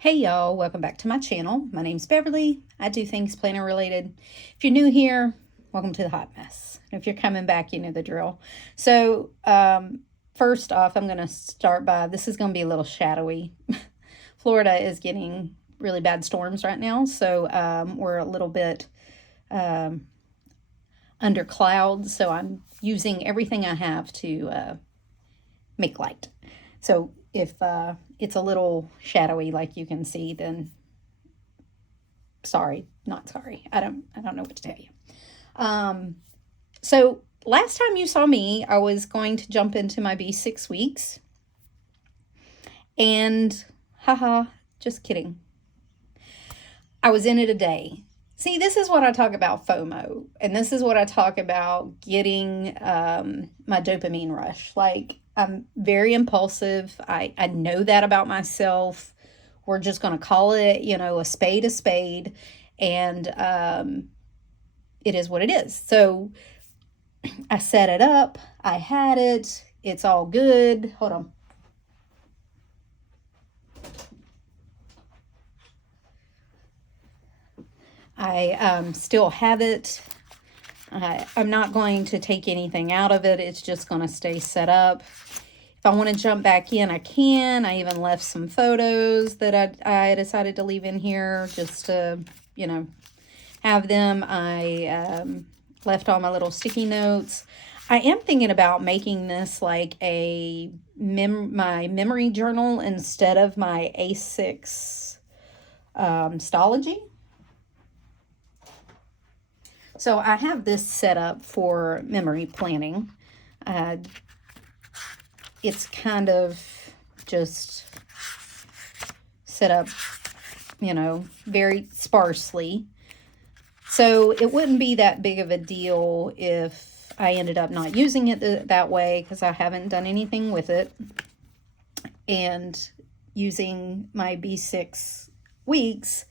Hey y'all, welcome back to my channel. My name's Beverly. I do things planner related. If you're new here, welcome to the hot mess. If you're coming back, you know the drill. So first off, I'm going to start by, this is going to be a little shadowy. Florida is getting really bad storms right now, so we're a little bit under clouds, so I'm using everything I have to make light. So if it's a little shadowy like you can see, then sorry, not sorry. I don't know what to tell you. So last time you saw me, I was going to jump into my B6 weeks. And haha, just kidding. I was in it a day. See, this is what I talk about FOMO. And this is what I talk about getting my dopamine rush. Like, I'm very impulsive. I know that about myself. We're just going to call it, a spade. And it is what it is. So I set it up. I had it. It's all good. Hold on. I still have it. I'm not going to take anything out of it. It's just going to stay set up. If I want to jump back in, I can. I even left some photos that I decided to leave in here just to, have them. I left all my little sticky notes. I am thinking about making this like my memory journal instead of my A6 Stalogy. So I have this set up for memory planning. It's kind of just set up, very sparsely. So it wouldn't be that big of a deal if I ended up not using it that way, because I haven't done anything with it. And using my B6 weeks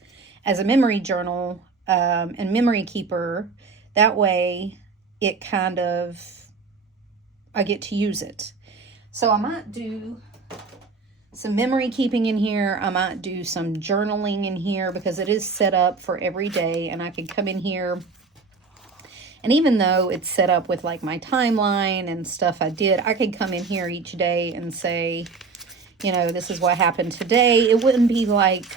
as a memory journal and memory keeper, that way it I get to use it. So I might do some memory keeping in here. I might do some journaling in here because it is set up for every day, and I could come in here. And even though it's set up with like my timeline and stuff I did, I could come in here each day and say, this is what happened today. It wouldn't be like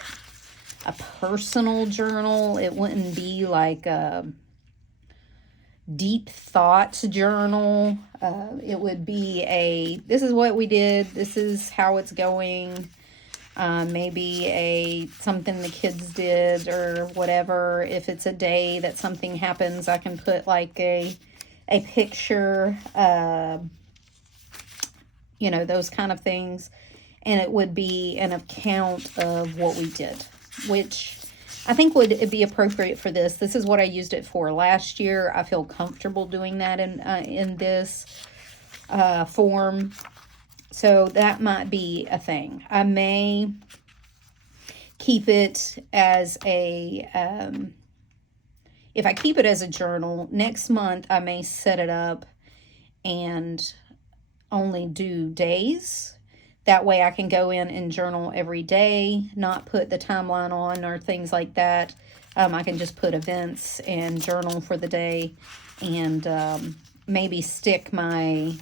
a personal journal. It wouldn't be like a deep thoughts journal. It would be this is what we did, this is how it's going. Maybe something the kids did or whatever. If it's a day that something happens, I can put like a picture, those kind of things. And it would be an account of what we did, which I think would be appropriate for this. This is what I used it for last year. I feel comfortable doing that in this form. So that might be a thing. I may keep it as if I keep it as a journal, next month I may set it up and only do days. That way I can go in and journal every day, not put the timeline on or things like that. I can just put events and journal for the day, and maybe stick my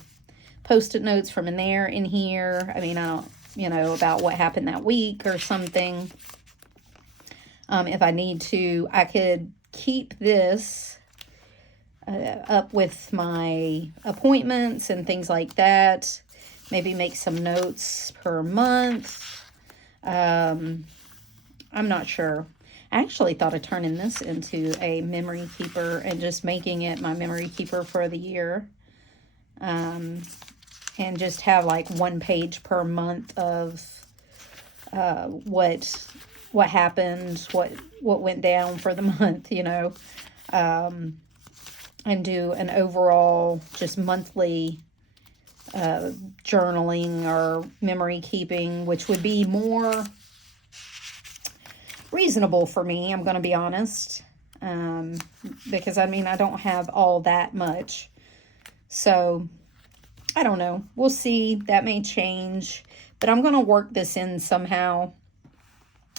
Post-it notes from in here. I mean, I don't, about what happened that week or something. If I need to, I could keep this up with my appointments and things like that. Maybe make some notes per month. I'm not sure. I actually thought of turning this into a memory keeper and just making it my memory keeper for the year. And just have like one page per month of what happened, what went down for the month, and do an overall just monthly journaling or memory keeping, which would be more reasonable for me, I'm going to be honest, because I don't have all that much. So I don't know, we'll see. That may change, but I'm going to work this in somehow.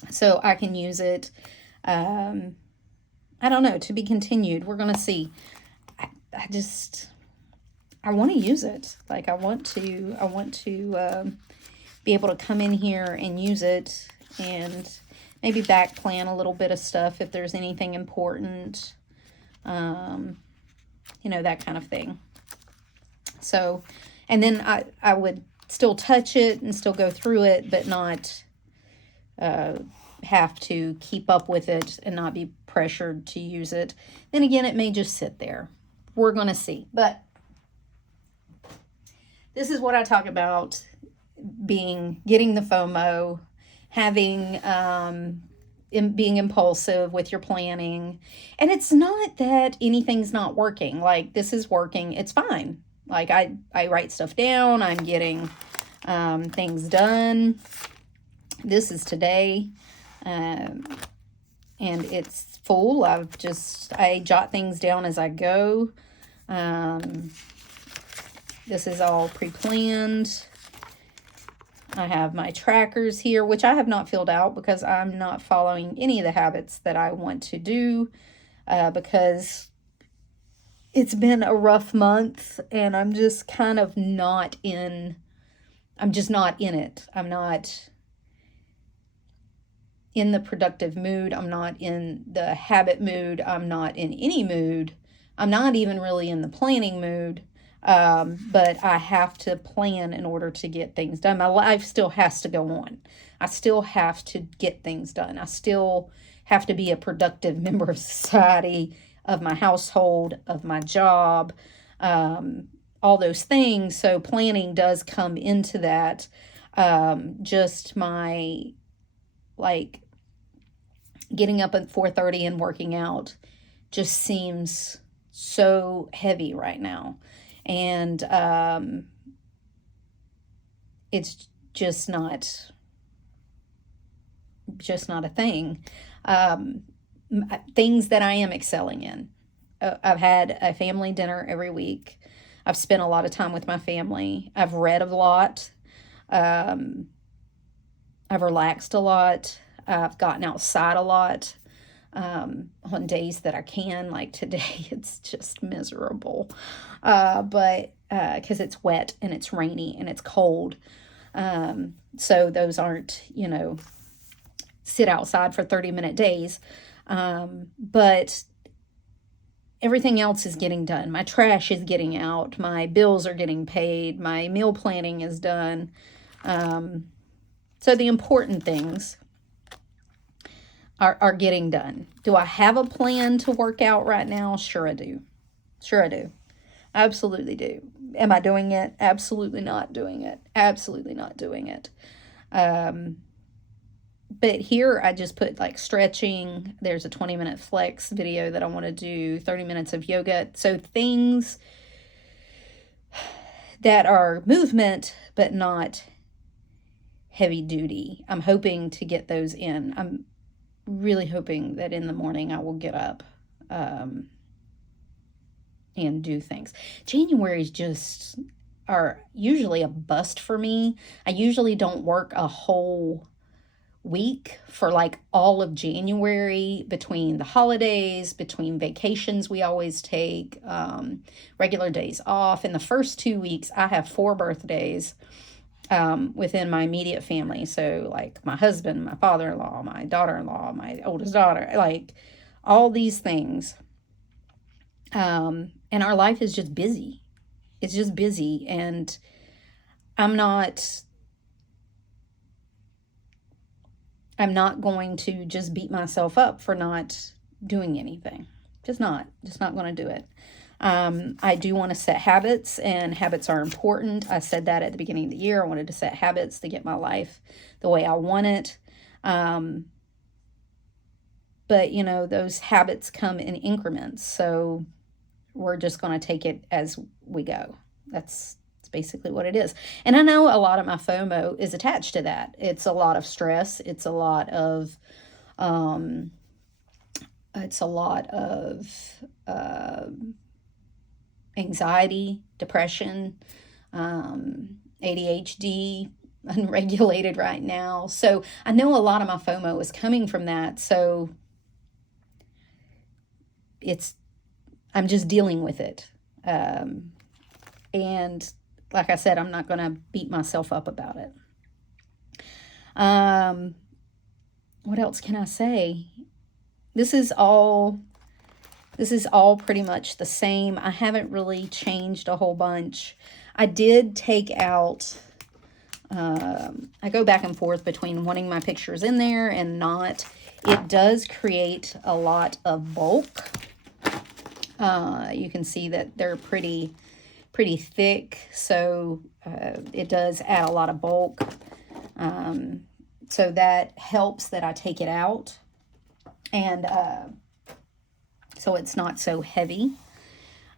So I can use it, I don't know, to be continued. We're going to see. I want to use it. Like, I want to be able to come in here and use it, and maybe back plan a little bit of stuff if there's anything important, that kind of thing. So, and then I would still touch it and still go through it, but not have to keep up with it and not be pressured to use it. Then again, it may just sit there. We're going to see. But this is what I talk about, getting the FOMO, having, being impulsive with your planning. And it's not that anything's not working. Like, this is working. It's fine. Like, I write stuff down. I'm getting things done. This is today. And it's full. I jot things down as I go. This is all pre-planned. I have my trackers here, which I have not filled out because I'm not following any of the habits that I want to do, because it's been a rough month and I'm just kind of I'm just not in it. I'm not in the productive mood. I'm not in the habit mood. I'm not in any mood. I'm not even really in the planning mood. But I have to plan in order to get things done. My life still has to go on. I still have to get things done. I still have to be a productive member of society, of my household, of my job, all those things. So planning does come into that. Just my, like, getting up at 4:30 and working out just seems so heavy right now. And it's just not a thing. Things that I am excelling in. I've had a family dinner every week. I've spent a lot of time with my family. I've read a lot. I've relaxed a lot. I've gotten outside a lot. On days that I can, like today, it's just miserable. But because it's wet and it's rainy and it's cold. So those aren't, sit outside for 30-minute days. But everything else is getting done. My trash is getting out. My bills are getting paid. My meal planning is done. So the important things are getting done. Do I have a plan to work out right now? Sure I do. Sure I do. Absolutely do. Am I doing it? Absolutely not doing it. Absolutely not doing it. But here I just put like stretching. There's a 20-minute flex video that I want to do, 30 minutes of yoga. So things that are movement, but not heavy duty. I'm hoping to get those in. I'm really hoping that in the morning I will get up and do things. January's just are usually a bust for me. I usually don't work a whole week for like all of January, between the holidays, between vacations we always take, regular days off. In the first 2 weeks, I have 4 birthdays within my immediate family. So like my husband, my father-in-law, my daughter-in-law, my oldest daughter, like all these things. And our life is just busy. It's just busy. And I'm not going to just beat myself up for not doing anything. Just not going to do it. I do want to set habits, and habits are important. I said that at the beginning of the year. I wanted to set habits to get my life the way I want it. But, those habits come in increments. So we're just going to take it as we go. That's basically what it is. And I know a lot of my FOMO is attached to that. It's a lot of stress. It's a lot of, anxiety, depression, ADHD, unregulated right now. So I know a lot of my FOMO is coming from that. So I'm just dealing with it. And like I said, I'm not going to beat myself up about it. What else can I say? This is all pretty much the same. I haven't really changed a whole bunch. I did take out, I go back and forth between wanting my pictures in there and not. It does create a lot of bulk. You can see that they're pretty thick, so it does add a lot of bulk. So that helps that I take it out, and so it's not so heavy.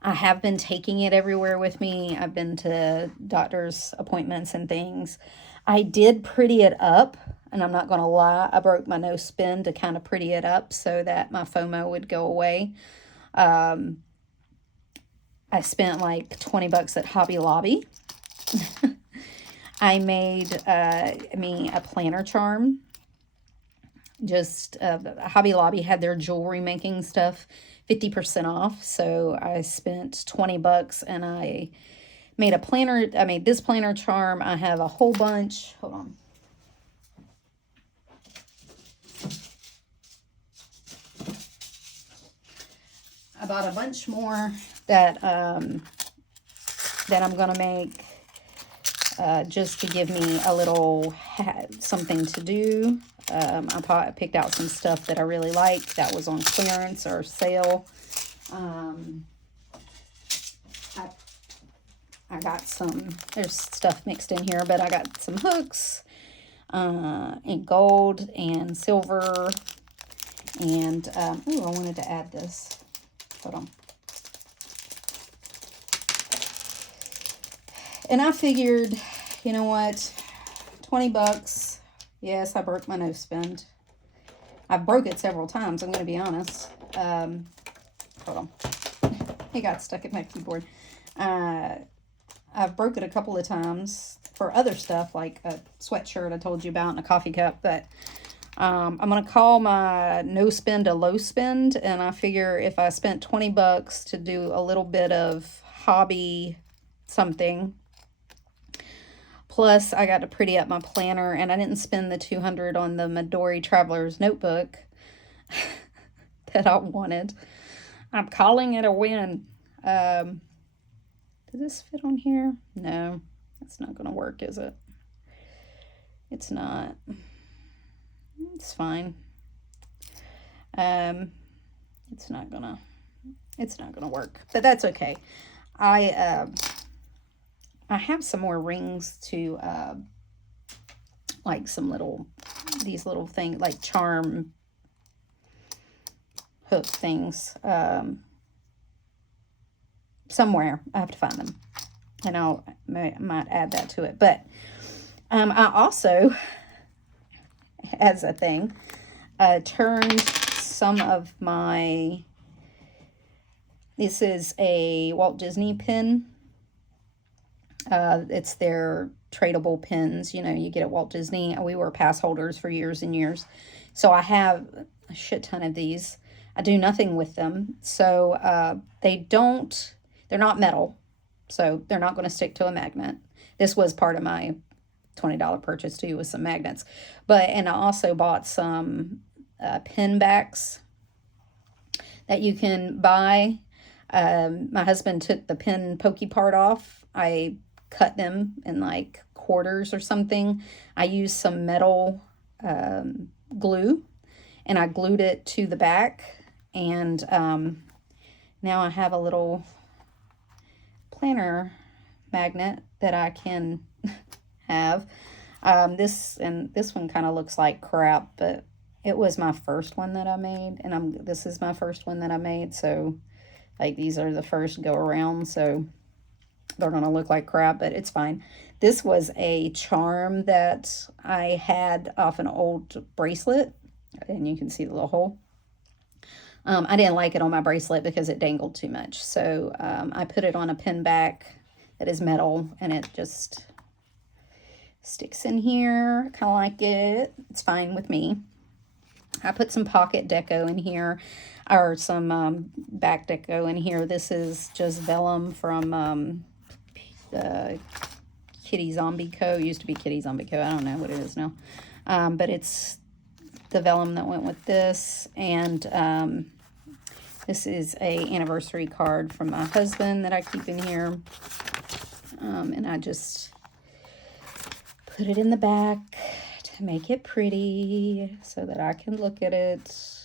I have been taking it everywhere with me. I've been to doctor's appointments and things. I did pretty it up, and I'm not going to lie, I broke my no spend to kind of pretty it up so that my FOMO would go away. I spent like $20 at Hobby Lobby. I made me a planner charm. Just Hobby Lobby had their jewelry making stuff 50% off, so I spent $20 and I made a planner. I made this planner charm. I have a whole bunch. Hold on. I bought a bunch more that I'm gonna make just to give me a little something to do. I picked out some stuff that I really like that was on clearance or sale. I got some, there's stuff mixed in here, but I got some hooks in gold and silver. And, I wanted to add this. Hold on. And I figured, you know what, $20. Yes, I broke my no spend. I broke it several times, I'm going to be honest. Hold on. It got stuck at my keyboard. I've broke it a couple of times for other stuff, like a sweatshirt I told you about and a coffee cup. But I'm going to call my no spend a low spend. And I figure if I spent $20 to do a little bit of hobby something, plus I got to pretty up my planner, and I didn't spend the $200 on the Midori Traveler's Notebook that I wanted. I'm calling it a win. Does this fit on here? No, it's not going to work, is it? It's not. It's fine. It's not gonna work, but that's okay. I have some more rings to, like these little things, like charm hook things, somewhere. I have to find them, and might add that to it. But I also, as a thing, turned some of my, this is a Walt Disney pin. It's their tradable pins, you get at Walt Disney. We were pass holders for years and years. So I have a shit ton of these. I do nothing with them. So they're not metal. So they're not going to stick to a magnet. This was part of my $20 purchase too, with some magnets. And I also bought some pin backs that you can buy. My husband took the pin pokey part off. I cut them in like quarters or something. I used some metal glue, and I glued it to the back. And now I have a little planner magnet that I can have. This one kind of looks like crap, but it was my first one that I made, and this is my first one that I made. So like, these are the first go around, so they're gonna look like crap, but it's fine. This was a charm that I had off an old bracelet, and you can see the little hole. I didn't like it on my bracelet because it dangled too much, so I put it on a pin back that is metal, and it just, sticks in here. Kind of like it. It's fine with me. I put some pocket deco in here, or some back deco in here. This is just vellum from Kitty Zombie Co. Used to be Kitty Zombie Co. I don't know what it is now. But it's the vellum that went with this. And this is a anniversary card from my husband that I keep in here. And I just put it in the back to make it pretty so that I can look at it.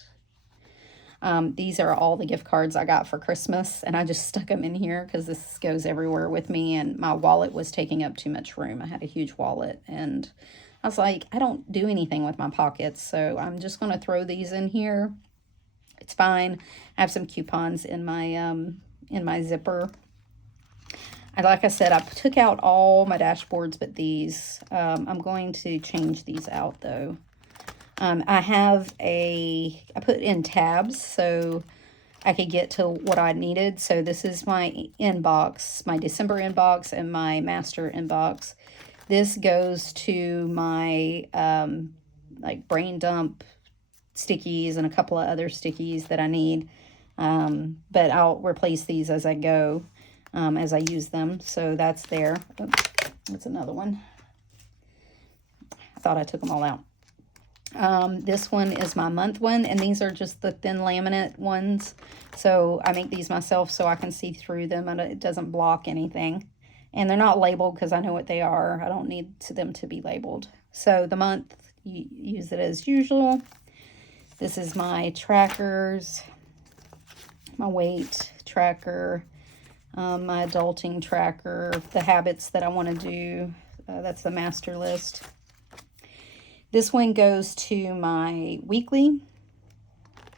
These are all the gift cards I got for Christmas, and I just stuck them in here because this goes everywhere with me, and my wallet was taking up too much room. I had a huge wallet, and I was like, I don't do anything with my pockets, so I'm just going to throw these in here. It's fine. I have some coupons in my zipper. And like I said, I took out all my dashboards but these. I'm going to change these out, though. I put in tabs so I could get to what I needed. So this is my inbox, my December inbox and my master inbox. This goes to my like brain dump stickies and a couple of other stickies that I need. But I'll replace these as I go, as I use them. So that's there. Oops, that's another one. I thought I took them all out. This one is my month one, and these are just the thin laminate ones. So I make these myself so I can see through them and it doesn't block anything. And they're not labeled because I know what they are. I don't need them to be labeled. So the month, you use it as usual. This is my trackers, my weight tracker, my adulting tracker, the habits that I want to do. That's the master list. This one goes to my weekly.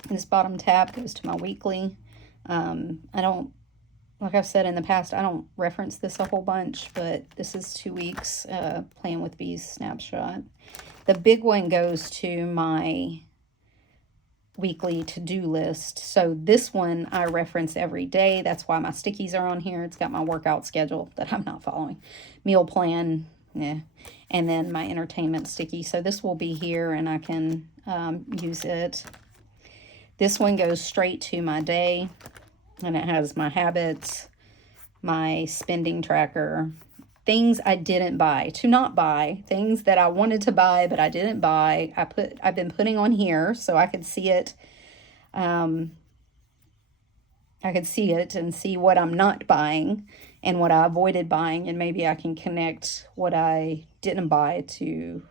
This bottom tab goes to my weekly. I don't, like I've said in the past, I don't reference this a whole bunch, but this is 2 weeks Playing with Bees snapshot. The big one goes to my weekly to-do list. So this one I reference every day. That's why my stickies are on here. It's got my workout schedule that I'm not following. Meal plan, yeah. And then my entertainment sticky. So this will be here and I can use it. This one goes straight to my day. And it has my habits, my spending tracker, things I didn't buy, to not buy, things that I wanted to buy but I didn't buy. I've been putting on here so I could see it. I could see it and see what I'm not buying and what I avoided buying, and maybe I can connect what I didn't buy to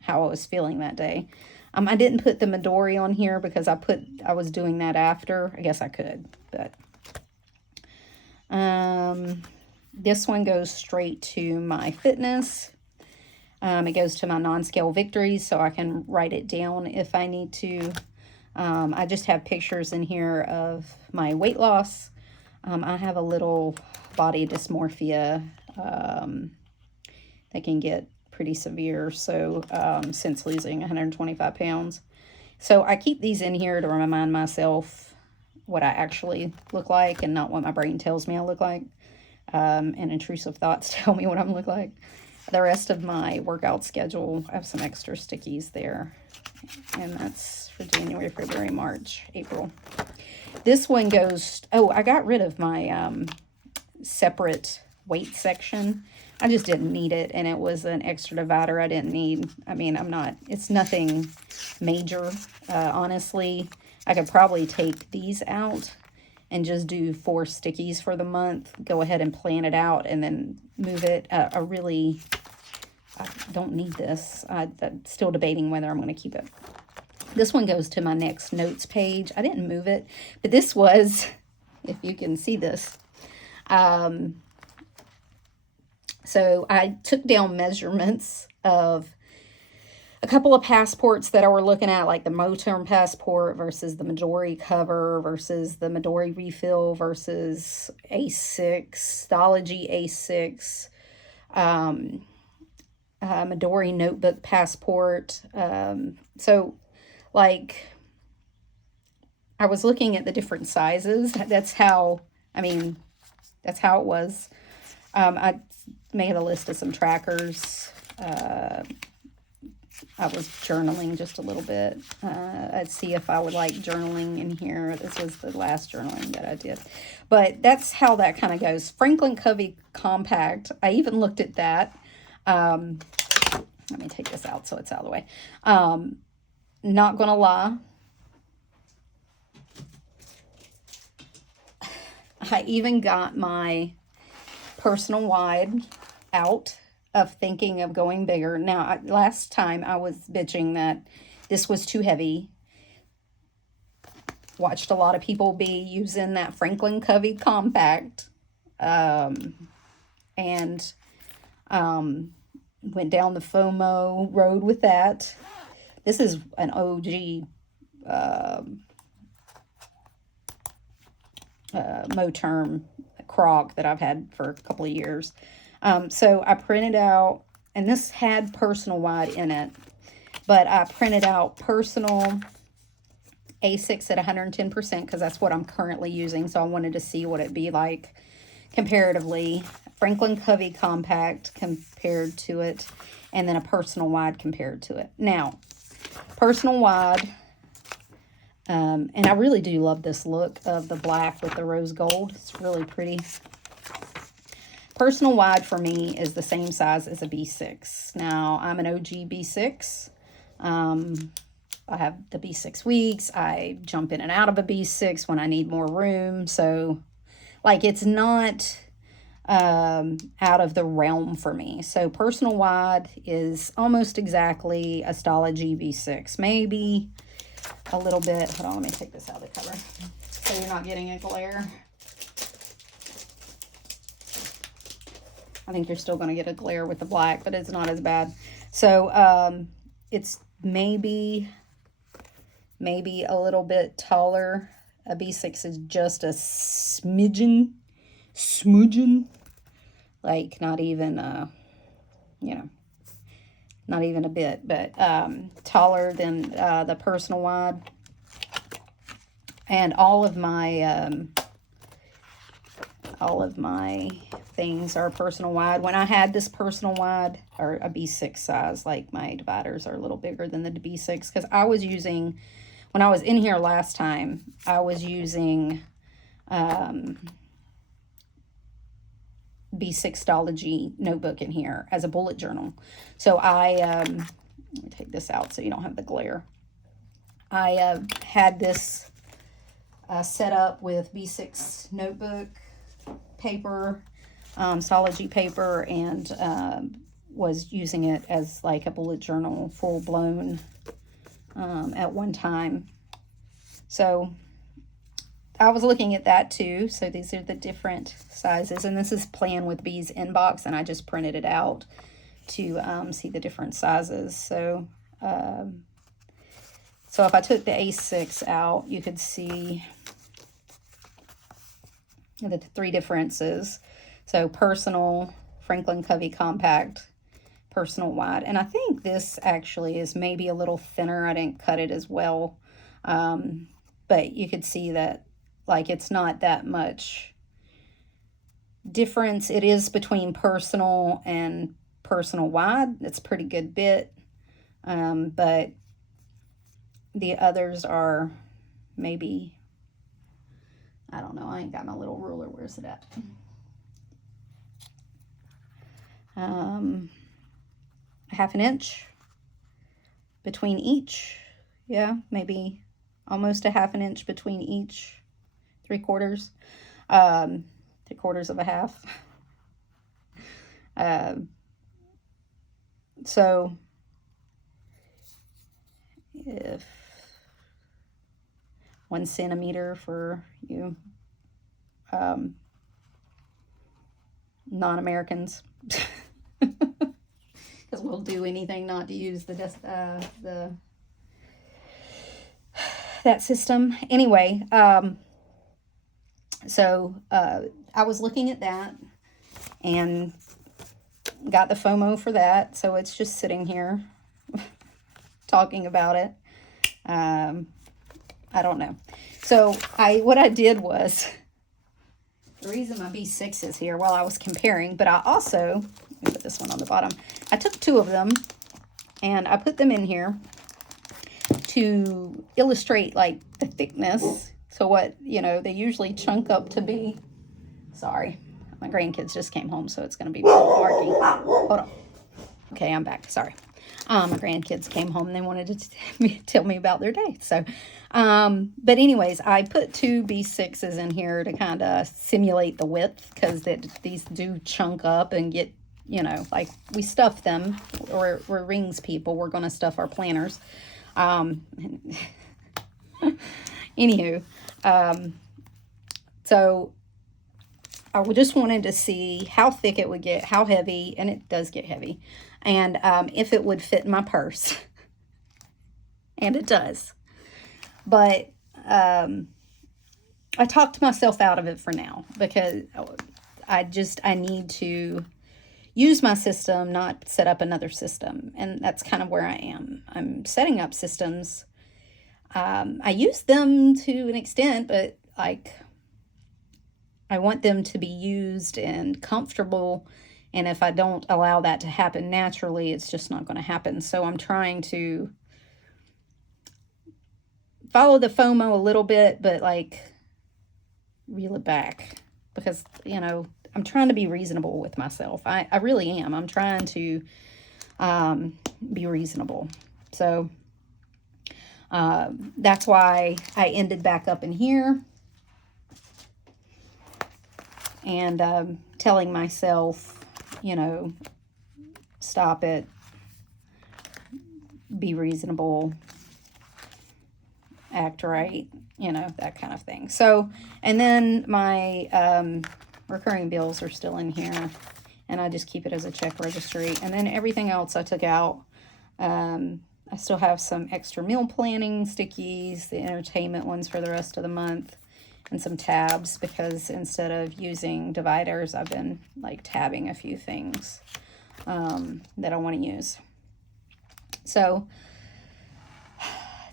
how I was feeling that day. I didn't put the Midori on here because I was doing that after. I guess I could, but this one goes straight to my fitness. It goes to my non-scale victories, so I can write it down if I need to. I just have pictures in here of my weight loss. I have a little body dysmorphia that can get pretty severe, so since losing 125 pounds. So I keep these in here to remind myself what I actually look like and not what my brain tells me I look like. And intrusive thoughts tell me what I'm look like. The rest of my workout schedule, I have some extra stickies there. And that's for January, February, March, April. This one goes, oh, I got rid of my separate weight section. I just didn't need it, and it was an extra divider I didn't need. I mean, it's nothing major, honestly. I could probably take these out and just do 4 stickies for the month, go ahead and plan it out, and then move it. I don't need this. I'm still debating whether I'm going to keep it. This one goes to my next notes page. I didn't move it, but this was, if you can see this, so I took down measurements of a couple of passports that I were looking at, like the Moterm passport versus the Midori cover versus the Midori refill versus A6, Stalogy A6, Midori notebook passport. So, like, I was looking at the different sizes. That's how it was. I made a list of some trackers I was journaling just a little bit. I'd see if I would like journaling in here. This was the last journaling that I did. But that's how that kind of goes. Franklin Covey Compact. I even looked at that. Let me take this out so it's out of the way. Not going to lie. I even got my personal wide out of thinking of going bigger. Now, last time I was bitching that this was too heavy. Watched a lot of people be using that Franklin Covey Compact. And went down the FOMO road with that. This is an OG Moterm crock that I've had for a couple of years. So I printed out, and this had personal wide in it, but I printed out personal A6 at 110% because that's what I'm currently using. So I wanted to see what it'd be like comparatively. Franklin Covey Compact compared to it, and then a personal wide compared to it. Now, personal wide, and I really do love this look of the black with the rose gold. It's really pretty. Personal wide for me is the same size as a B6. Now, I'm an OG B6. I have the B6 weeks. I jump in and out of a B6 when I need more room. So, like, it's not out of the realm for me. So, personal wide is almost exactly a Stalogy B6. Maybe a little bit. Hold on, let me take this out of the cover so you're not getting a glare. I think you're still going to get a glare with the black, but it's not as bad. So, it's maybe a little bit taller. A B6 is just a smidgen, like not even, not even a bit, but taller than the personal wide. And all of my things are personal wide. When I had this personal wide, or a B6 size, like my dividers are a little bigger than the B6, because I was using, when I was in here last time, I was using B6 Stalogy notebook in here as a bullet journal. So let me take this out so you don't have the glare. I had this set up with B6 notebook paper, Stalogy paper, and was using it as like a bullet journal full blown at one time. So I was looking at that too. So these are the different sizes, and this is Plan with Bees inbox, and I just printed it out to see the different sizes. So so if I took the A6 out, you could see the three differences. So personal, Franklin Covey Compact, personal wide. And I think this actually is maybe a little thinner. I didn't cut it as well. But you could see that, like, it's not that much difference. It is between personal and personal wide. It's a pretty good bit. But the others are maybe, I don't know. I ain't got my little ruler. Where's it at? Half an inch between each. Yeah, maybe almost a half an inch between each. 3/4. 3/4 of a half. So if 1 centimeter for you non-Americans, because we'll do anything not to use that system. Anyway, so I was looking at that and got the FOMO for that. So it's just sitting here talking about it. I don't know. So what I did was, the reason my B6 is here while I was comparing, but I also, let me put this one on the bottom. I took 2 of them and I put them in here to illustrate like the thickness. So what, you know, they usually chunk up to be. Sorry, my grandkids just came home, so it's going to be barking. Hold on. Okay, I'm back. Sorry. My grandkids came home and they wanted to tell me about their day. So, but anyways, I put 2 B6s in here to kind of simulate the width, because these do chunk up and get, you know, like we stuff them, or we're rings people. We're going to stuff our planners. Anywho, so I just wanted to see how thick it would get, how heavy, and it does get heavy, and if it would fit in my purse. And it does. But I talked myself out of it for now, because I need to use my system, not set up another system. And that's kind of where I am. I'm setting up systems. I use them to an extent, but like I want them to be used and comfortable. And if I don't allow that to happen naturally, it's just not going to happen. So I'm trying to follow the FOMO a little bit, but like reel it back, because, you know, I'm trying to be reasonable with myself. I really am. I'm trying to be reasonable. So that's why I ended back up in here, and telling myself, you know, stop it, be reasonable, act right, you know, that kind of thing. So, and then my recurring bills are still in here, and I just keep it as a check registry. And then everything else I took out. I still have some extra meal planning stickies, the entertainment ones for the rest of the month, and some tabs, because instead of using dividers, I've been like tabbing a few things that I want to use. So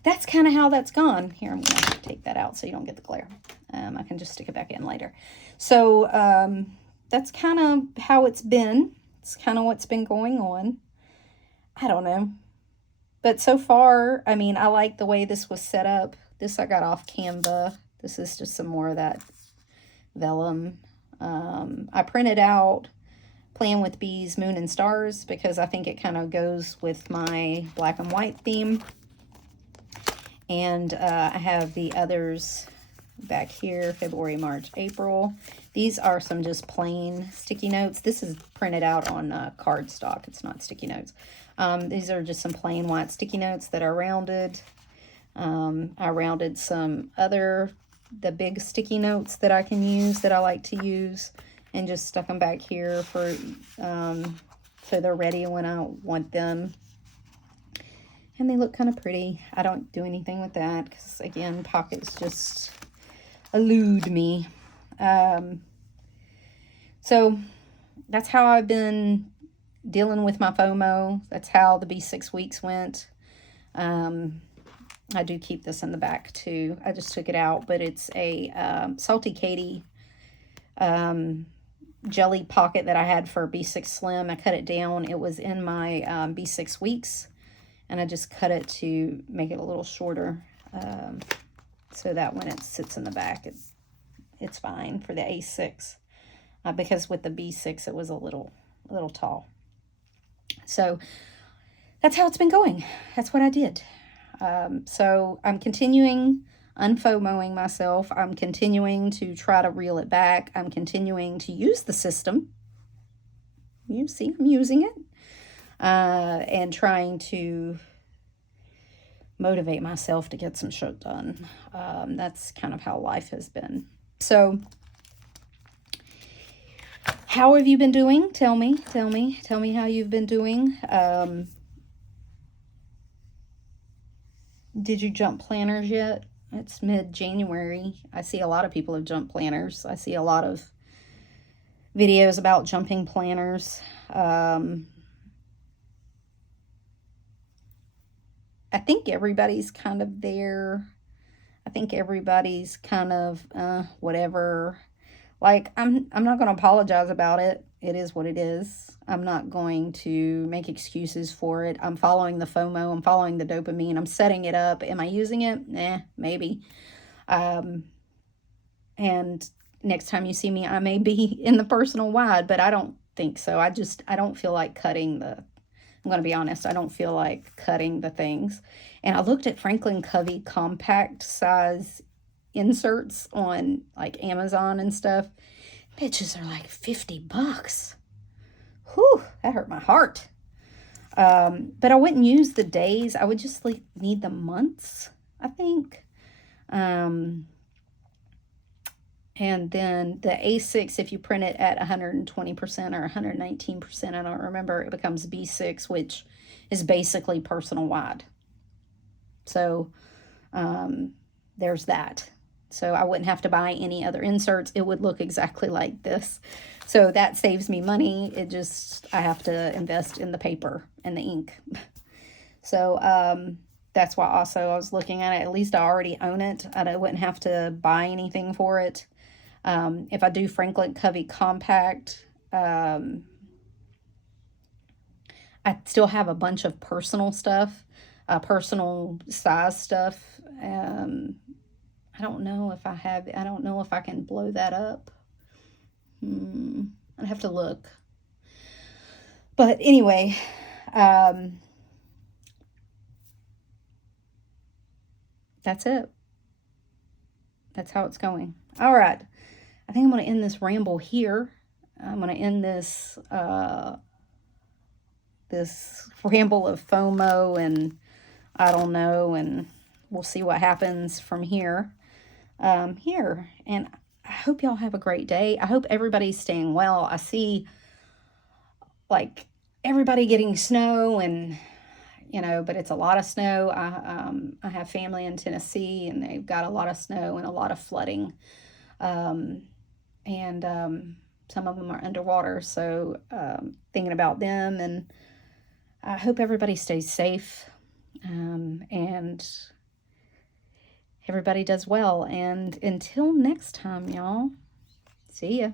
that's kind of how that's gone. Here, I'm going to take that out so you don't get the glare. I can just stick it back in later. So that's kind of how it's been. It's kind of what's been going on. I don't know. But so far, I mean, I like the way this was set up. This I got off Canva. This is just some more of that vellum. I printed out Plan with Bees, Moon and Stars, because I think it kind of goes with my black and white theme. And I have the others back here, February, March, April. These are some just plain sticky notes. This is printed out on cardstock. It's not sticky notes. These are just some plain white sticky notes that are rounded. I rounded some the big sticky notes that I can use, that I like to use, and just stuck them back here for so they're ready when I want them. And they look kind of pretty. I don't do anything with that because, again, pockets just elude me. So that's how I've been dealing with my FOMO. That's how the B6 weeks went. I do keep this in the back too. I just took it out, but it's a Salty Katie jelly pocket that I had for B6 Slim. I cut it down. It was in my B6 weeks, and I just cut it to make it a little shorter, so that when it sits in the back, it's fine for the A6, because with the B6 it was a little tall. So that's how it's been going. That's what I did. So I'm continuing unFOMOing myself. I'm continuing to try to reel it back. I'm continuing to use the system. You see, I'm using it. And trying to motivate myself to get some shit done. That's kind of how life has been. So how have you been doing? Tell me how you've been doing. Did you jump planners yet? It's mid-January. I see a lot of people have jumped planners. I see a lot of videos about jumping planners. I think everybody's kind of there. I think everybody's kind of whatever. Like, I'm not going to apologize about it. it is what it is. I'm not going to make excuses for it. I'm following the FOMO. I'm following the dopamine. I'm setting it up. Am I using it? Maybe. And next time you see me, I may be in the personal wide, but I don't think so. I don't feel like cutting I'm going to be honest, I don't feel like cutting the things. And I looked at Franklin Covey compact size inserts on like Amazon and stuff. Bitches are like $50. Whew, that hurt my heart. But I wouldn't use the days. I would just like need the months, I think. And then the A6, if you print it at 120% or 119%, I don't remember, it becomes B6, which is basically personal wide. So there's that. So I wouldn't have to buy any other inserts. It would look exactly like this. So that saves me money. I have to invest in the paper and the ink. So that's why also I was looking at it. At least I already own it. I wouldn't have to buy anything for it. If I do Franklin Covey compact, I still have a bunch of personal stuff, personal size stuff. I don't know if I can blow that up. I'd have to look. But anyway, that's it. That's how it's going. All right. I think I'm going to end this ramble here. I'm going to end this this ramble of FOMO and I don't know, and we'll see what happens from here. And I hope y'all have a great day. I hope everybody's staying well. I see like everybody getting snow and but it's a lot of snow. I have family in Tennessee and they've got a lot of snow and a lot of flooding. And some of them are underwater. So thinking about them, and I hope everybody stays safe and everybody does well. And until next time, y'all, see ya.